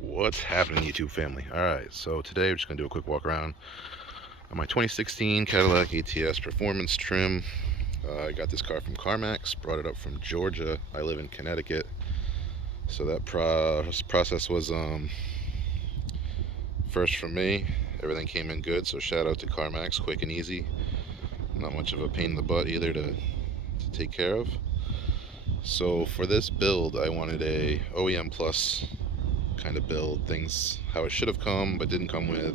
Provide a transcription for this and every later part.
What's happening, YouTube family? Alright, so today we're just going to do a quick walk around on my 2016 Cadillac ATS Performance trim. I got this car from CarMax, brought it up from Georgia. I live in Connecticut, so that process was first for me. Everything came in good, so shout out to CarMax, quick and easy. Not much of a pain in the butt either to take care of. So for this build, I wanted a OEM Plus kind of build, things how it should have come but didn't come with,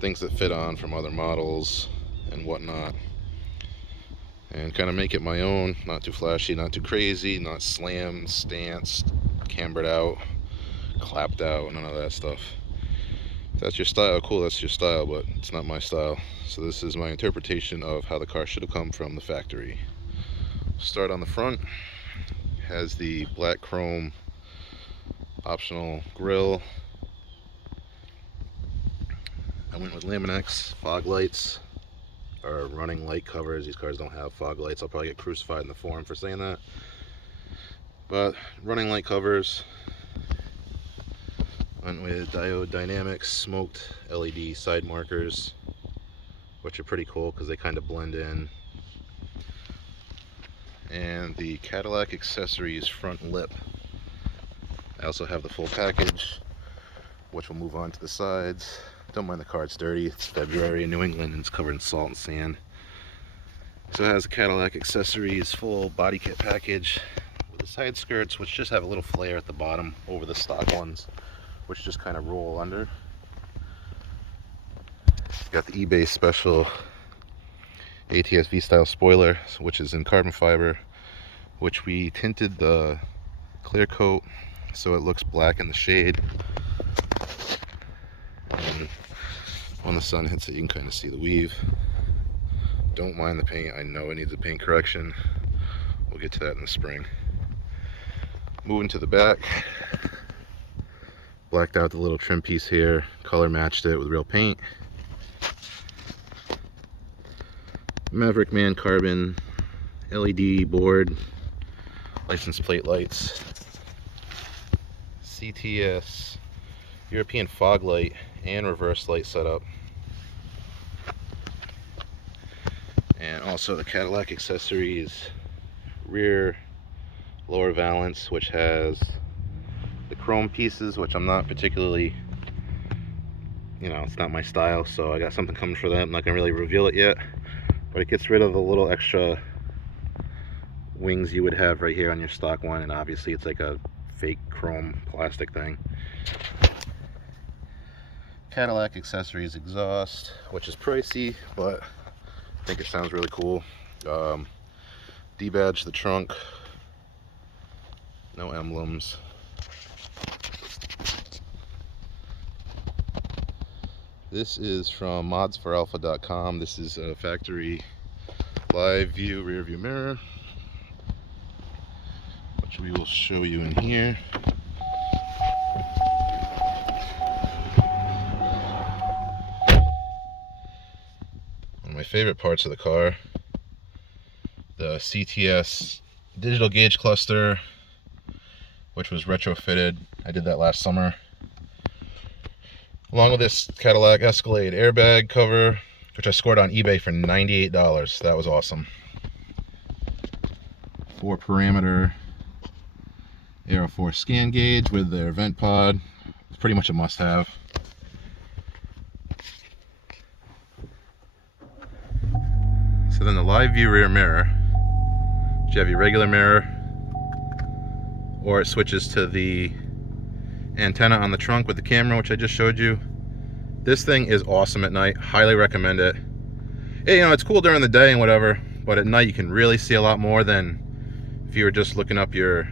things that fit on from other models and whatnot, and kind of make it my own. Not too flashy, not too crazy, not slammed, stanced, cambered out, clapped out, none of that stuff. If that's your style, cool, that's your style, but it's not my style. So this is my interpretation of how the car should have come from the factory. Start on the front. Has the black chrome optional grille. I went with Lamin-x fog lights, or running light covers. These cars don't have fog lights. I'll probably get crucified in the forum for saying that. But running light covers. Went with Diode Dynamics smoked LED side markers, which are pretty cool because they kind of blend in. And the Cadillac Accessories front lip. I also have the full package, which will move on to the sides. Don't mind the car, it's dirty. It's February in New England and it's covered in salt and sand. So it has a Cadillac Accessories full body kit package with the side skirts, which just have a little flare at the bottom over the stock ones, which just kind of roll under. Got the eBay special ATS V style spoiler, which is in carbon fiber, which we tinted the clear coat so it looks black in the shade. And when the sun hits it, you can kind of see the weave. Don't mind the paint. I know it needs a paint correction. We'll get to that in the spring. Moving to the back. Blacked out the little trim piece here. Color matched it with real paint. Maverick Man carbon LED board. License plate lights. CTS European fog light and reverse light setup. And also the Cadillac Accessories rear lower valance, which has the chrome pieces, which I'm not particularly, it's not my style, so I got something coming for that. I'm not gonna really reveal it yet, but it gets rid of the little extra wings you would have right here on your stock one, and obviously it's like a fake chrome plastic thing. Cadillac Accessories exhaust, which is pricey, but I think it sounds really cool. D-badge the trunk, no emblems. This is from Mods4alpha.com. This is a factory live view rear view mirror, which we will show you in here. One of my favorite parts of the car, the CTS Digital Gauge Cluster, which was retrofitted. I did that last summer. Along with this Cadillac Escalade airbag cover, which I scored on eBay for $98. That was awesome. 4-parameter Aero 4 scan gauge with their vent pod. It's pretty much a must-have. So then the live view rear mirror, you have your regular mirror, or it switches to the antenna on the trunk with the camera, which I just showed you. This thing is awesome at night. Highly recommend it. It's cool during the day and whatever, but at night you can really see a lot more than if you were just looking up through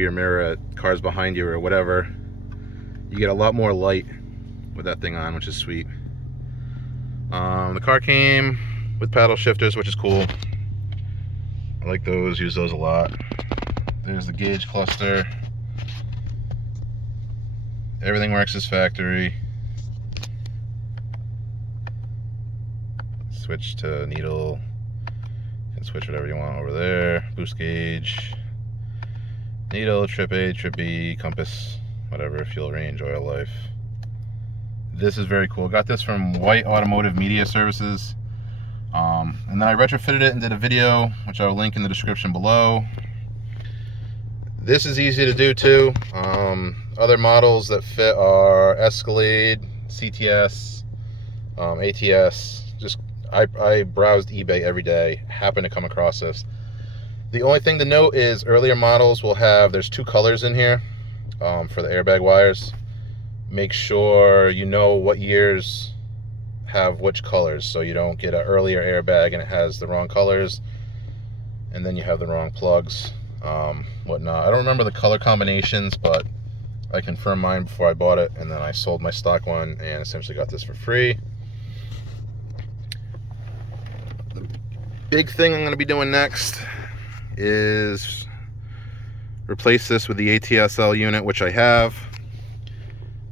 your mirror at cars behind you or whatever. You get a lot more light with that thing on, which is sweet. The car came with paddle shifters, which is cool. I like those, use those a lot. There's the gauge cluster. Everything works as factory. Switch to needle. You can switch whatever you want over there. Boost gauge. Needle, trip A, trip B, compass. whatever, fuel range, oil life. This is very cool. Got this from White Automotive Media Services. And then I retrofitted it and did a video, which I'll link in the description below. This is easy to do too. Other models that fit are Escalade, CTS, ATS. Just I browsed eBay every day, happened to come across this. The only thing to note is earlier models will have, there's two colors in here for the airbag wires. Make sure you know what years have which colors, so you don't get an earlier airbag and it has the wrong colors and then you have the wrong plugs, whatnot. I don't remember the color combinations, but I confirmed mine before I bought it, and then I sold my stock one and essentially got this for free. The big thing I'm going to be doing next is replace this with the ATSL unit, which I have,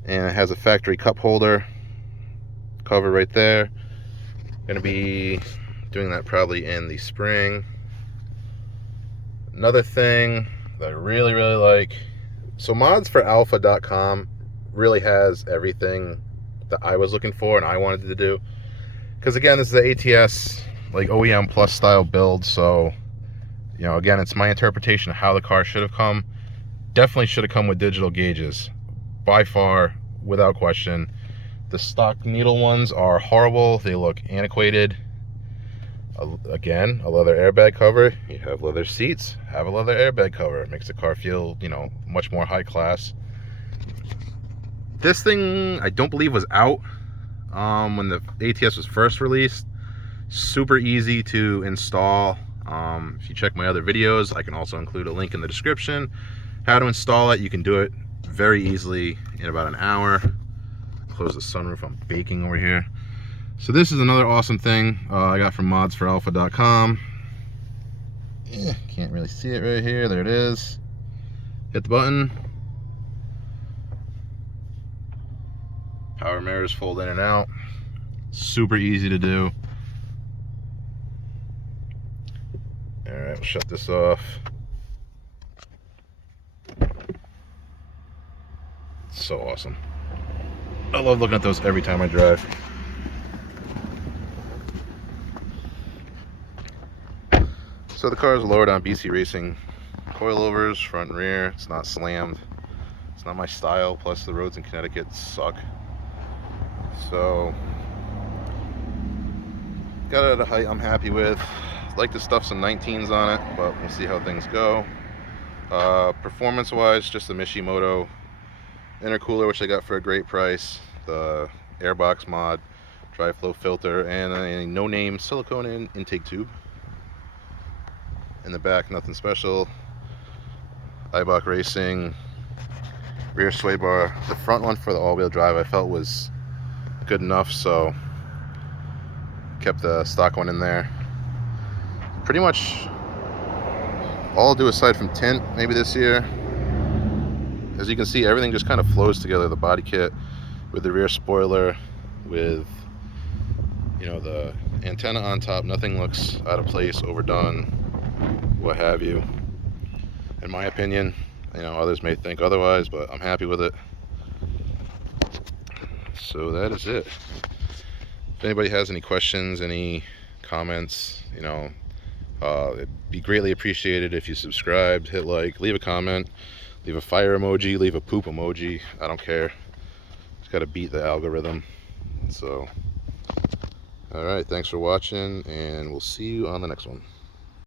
and it has a factory cup holder cover right there. Going to be doing that probably in the spring. Another thing that I really like, so Mods4alpha.com really has everything that I was looking for and I wanted to do, because again, this is the ATS like OEM plus style build, so you know, again, it's my interpretation of how the car should have come. Definitely should have come with digital gauges, by far, without question. The stock needle ones are horrible. They look antiquated. Again, a leather airbag cover. You have leather seats, have a leather airbag cover. It makes the car feel, you know, much more high class. This thing, I don't believe, was out when the ATS was first released. Super easy to install. If you check my other videos, I can also include a link in the description. How to install it, you can do it very easily in about an hour. Close the sunroof, I'm baking over here. So this is another awesome thing I got from Mods4alpha.com. Can't really see it right here. There it is. Hit the button. Power mirrors fold in and out. Super easy to do. Alright, we'll shut this off. It's so awesome. I love looking at those every time I drive. So the car is lowered on BC Racing coilovers, front and rear. It's not slammed. It's not my style, plus the roads in Connecticut suck. So got it at a height I'm happy with. Like to stuff some 19s on it, but we'll see how things go. Performance wise, just the Mishimoto Intercooler, which I got for a great price, the Airbox mod, dryflow filter, and a no-name silicone intake tube. In the back, nothing special. Eibach Racing rear sway bar. The front one for the all-wheel drive I felt was good enough, so kept the stock one in there. Pretty much all I'll do aside from tint maybe this year. As you can see, everything just kind of flows together. The body kit with the rear spoiler, with, you know, the antenna on top, nothing looks out of place, overdone, what have you. In my opinion, you know, others may think otherwise, but I'm happy with it. So that is it. If anybody has any questions, any comments, you know, it'd be greatly appreciated if you subscribed, hit like, leave a comment, leave a fire emoji, leave a poop emoji. I don't care. Just got to beat the algorithm. So, all right, thanks for watching, and we'll see you on the next one.